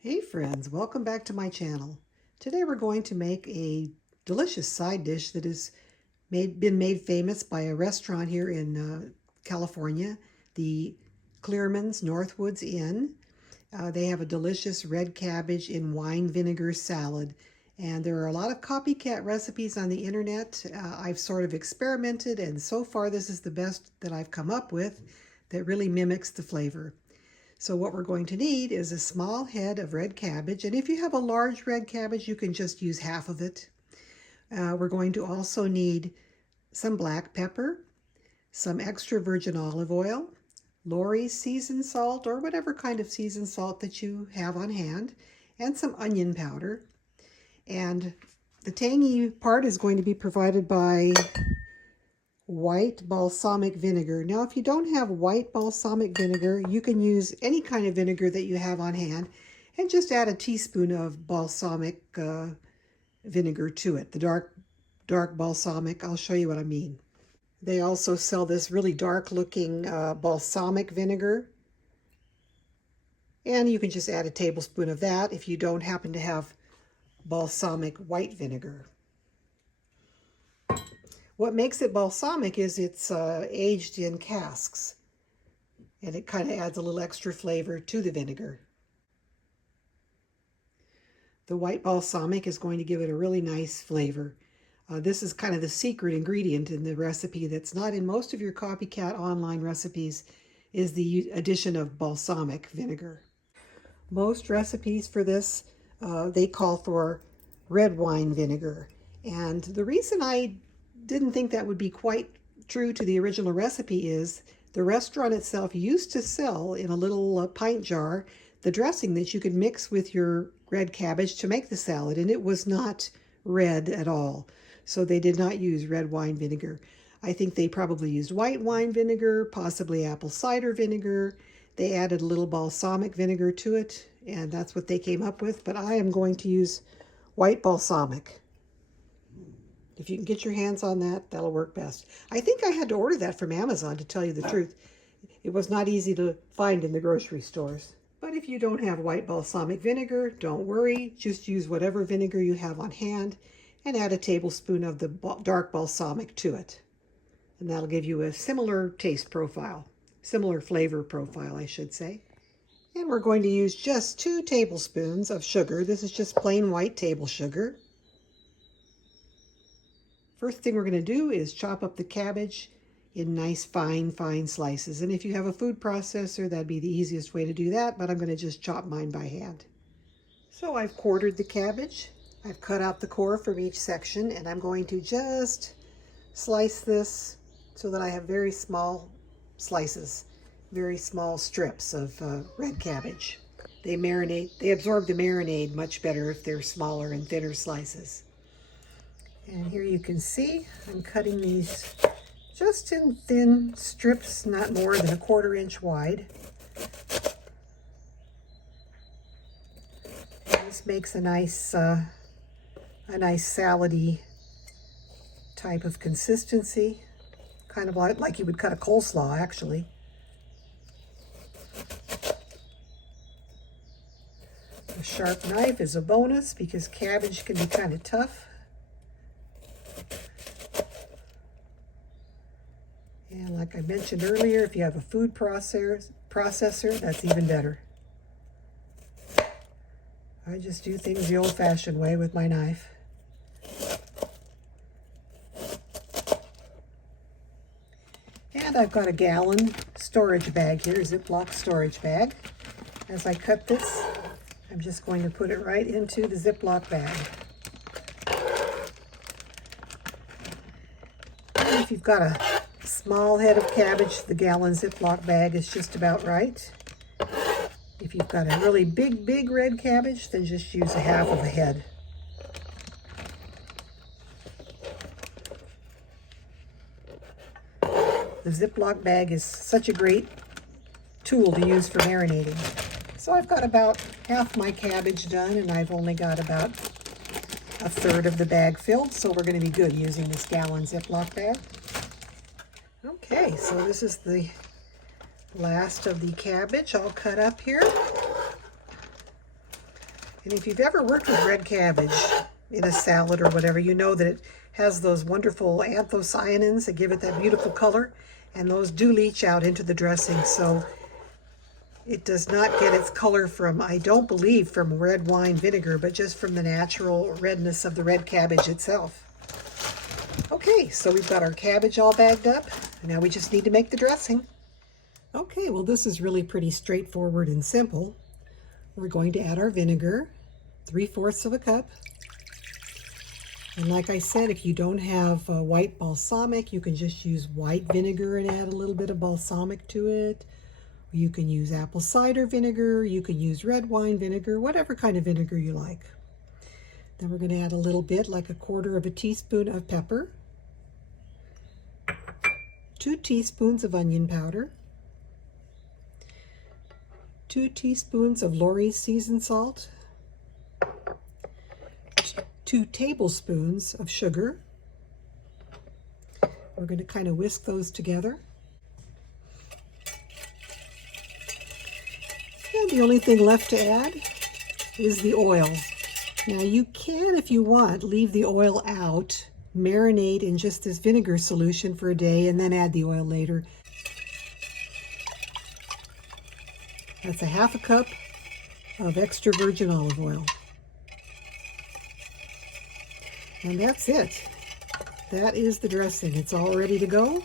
Hey friends, welcome back to my channel. Today we're going to make a delicious side dish that has been made famous by a restaurant here in California, the Clearman's Northwoods Inn. They have a delicious red cabbage in wine vinegar salad. And there are a lot of copycat recipes on the internet. I've sort of experimented, and so far this is the best that I've come up with that really mimics the flavor. So what we're going to need is a small head of red cabbage, and if you have a large red cabbage, you can just use half of it. We're going to also need some black pepper, some extra virgin olive oil, Lorry's seasoned salt, or whatever kind of seasoned salt that you have on hand, and some onion powder. And the tangy part is going to be provided by white balsamic vinegar. Now, if you don't have white balsamic vinegar, you can use any kind of vinegar that you have on hand and just add a teaspoon of balsamic vinegar to it, the dark balsamic. I'll show you what I mean. They also sell this really dark looking balsamic vinegar, and you can just add a tablespoon of that if you don't happen to have balsamic white vinegar. What makes it balsamic is it's aged in casks, and it kind of adds a little extra flavor to the vinegar. The white balsamic is going to give it a really nice flavor. This is kind of the secret ingredient in the recipe that's not in most of your copycat online recipes, is the addition of balsamic vinegar. Most recipes for this, they call for red wine vinegar. And the reason I didn't think that would be quite true to the original recipe is the restaurant itself used to sell in a little pint jar the dressing that you could mix with your red cabbage to make the salad, and it was not red at all. So they did not use red wine vinegar. I think they probably used white wine vinegar, possibly apple cider vinegar. They added a little balsamic vinegar to it, and that's what they came up with. But I am going to use white balsamic. If you can get your hands on that, that'll work best. I think I had to order that from Amazon, to tell you the truth. It was not easy to find in the grocery stores. But if you don't have white balsamic vinegar, don't worry. Just use whatever vinegar you have on hand and add a tablespoon of the dark balsamic to it. And that'll give you a similar taste profile, similar flavor profile, I should say. And we're going to use just 2 tablespoons of sugar. This is just plain white table sugar. First thing we're going to do is chop up the cabbage in nice fine slices. And if you have a food processor, that'd be the easiest way to do that, but I'm going to just chop mine by hand. So I've quartered the cabbage. I've cut out the core from each section, and I'm going to just slice this so that I have very small slices, very small strips of red cabbage. They absorb the marinade much better if they're smaller and thinner slices. And here you can see I'm cutting these just in thin strips, not more than 1/4 inch wide. And this makes a nice salady type of consistency, kind of like you would cut a coleslaw, actually. A sharp knife is a bonus because cabbage can be kind of tough. And like I mentioned earlier, if you have a food processor, that's even better. I just do things the old-fashioned way with my knife. And I've got a gallon storage bag here, Ziploc storage bag. As I cut this, I'm just going to put it right into the Ziploc bag. And if you've got a small head of cabbage, the gallon Ziploc bag is just about right. If you've got a really big red cabbage, then just use a half of a head. The Ziploc bag is such a great tool to use for marinating. So I've got about half my cabbage done, and I've only got about 1/3 of the bag filled, so we're going to be good using this gallon Ziploc bag. Okay, so this is the last of the cabbage all cut up here. And if you've ever worked with red cabbage in a salad or whatever, you know that it has those wonderful anthocyanins that give it that beautiful color, and those do leach out into the dressing. So it does not get its color from, I don't believe, from red wine vinegar, but just from the natural redness of the red cabbage itself. Okay, so we've got our cabbage all bagged up. Now we just need to make the dressing. Okay, well this is really pretty straightforward and simple. We're going to add our vinegar, 3/4 of a cup. And like I said, if you don't have white balsamic, you can just use white vinegar and add a little bit of balsamic to it. You can use apple cider vinegar, you can use red wine vinegar, whatever kind of vinegar you like. Then we're going to add a little bit, like 1/4 teaspoon of pepper, 2 teaspoons of onion powder, 2 teaspoons of Lorry's seasoned salt, 2 tablespoons of sugar. We're going to kind of whisk those together. And the only thing left to add is the oil. Now you can, if you want, leave the oil out, marinate in just this vinegar solution for a day, and then add the oil later. That's 1/2 cup of extra virgin olive oil. And that's it. That is the dressing. It's all ready to go.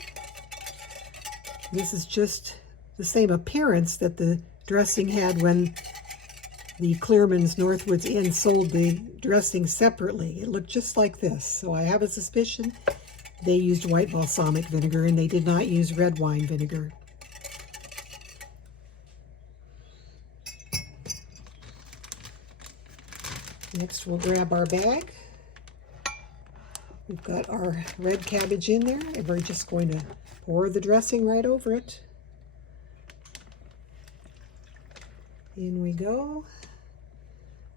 This is just the same appearance that the dressing had when the Clearman's Northwoods Inn sold the dressing separately. It looked just like this. So I have a suspicion they used white balsamic vinegar and they did not use red wine vinegar. Next we'll grab our bag. We've got our red cabbage in there, and we're just going to pour the dressing right over it. In we go.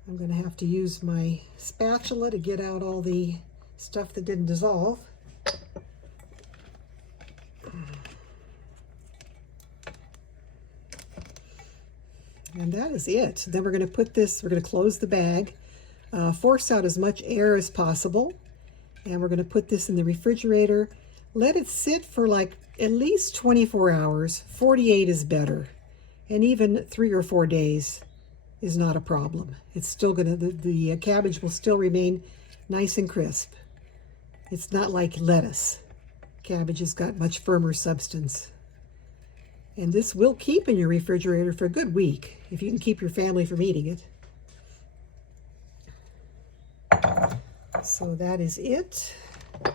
I'm going to have to use my spatula to get out all the stuff that didn't dissolve. And that is it. Then we're going to put this, we're going to close the bag, force out as much air as possible. And we're going to put this in the refrigerator. Let it sit for like at least 24 hours. 48 is better. And even 3 or 4 days is not a problem. It's still going to, the cabbage will still remain nice and crisp. It's not like lettuce. Cabbage has got much firmer substance. And this will keep in your refrigerator for a good week if you can keep your family from eating it. So that is it. I'm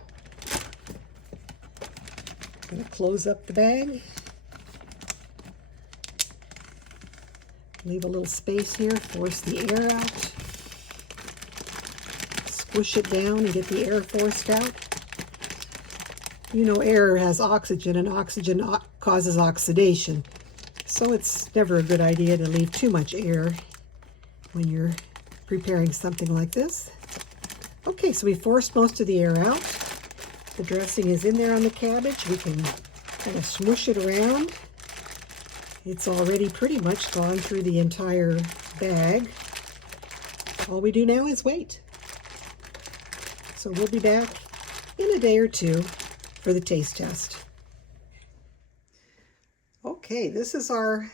going to close up the bag. Leave a little space here, force the air out. Squish it down and get the air forced out. You know, air has oxygen, and oxygen causes oxidation. So it's never a good idea to leave too much air when you're preparing something like this. Okay, so we forced most of the air out. The dressing is in there on the cabbage. We can kind of smoosh it around. It's already pretty much gone through the entire bag. All we do now is wait. So we'll be back in a day or two for the taste test. Okay, this is our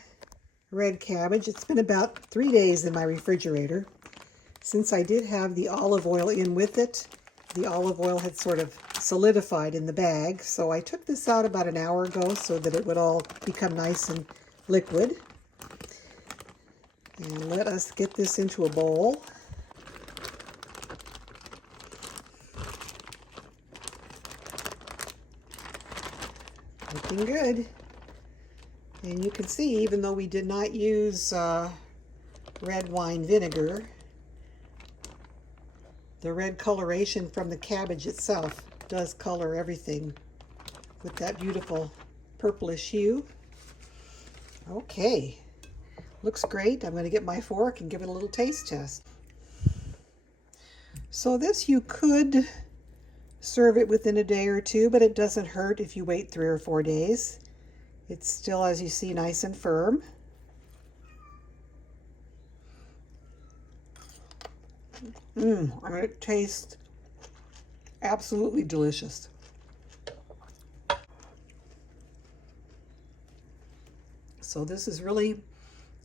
red cabbage. It's been about 3 days in my refrigerator. Since I did have the olive oil in with it, the olive oil had sort of solidified in the bag. So I took this out about an hour ago so that it would all become nice and liquid. And let us get this into a bowl. Looking good. And you can see, even though we did not use red wine vinegar, the red coloration from the cabbage itself does color everything with that beautiful purplish hue. Okay, looks great. I'm going to get my fork and give it a little taste test. So this, you could serve it within a day or two, but it doesn't hurt if you wait 3 or 4 days. It's still, as you see, nice and firm. I mean, it tastes absolutely delicious. So this is really,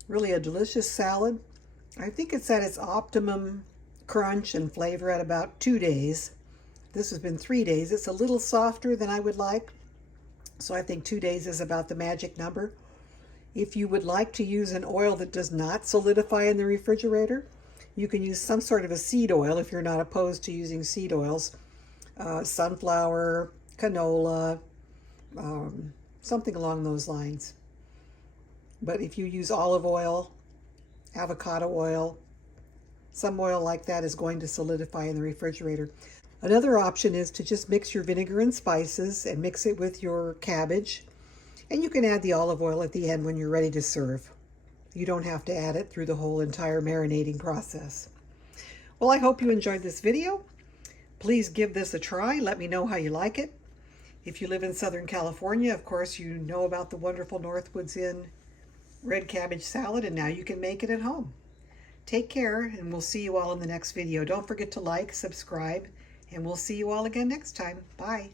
really a delicious salad. I think it's at its optimum crunch and flavor at about 2 days. This has been 3 days. It's a little softer than I would like. So I think 2 days is about the magic number. If you would like to use an oil that does not solidify in the refrigerator, you can use some sort of a seed oil if you're not opposed to using seed oils. Sunflower, canola, something along those lines. But if you use olive oil, avocado oil, some oil like that is going to solidify in the refrigerator. Another option is to just mix your vinegar and spices and mix it with your cabbage. And you can add the olive oil at the end when you're ready to serve. You don't have to add it through the whole entire marinating process. Well, I hope you enjoyed this video. Please give this a try. Let me know how you like it. If you live in Southern California, of course, you know about the wonderful Northwoods Inn red cabbage salad, and now you can make it at home. Take care, and we'll see you all in the next video. Don't forget to like, subscribe, and we'll see you all again next time. Bye.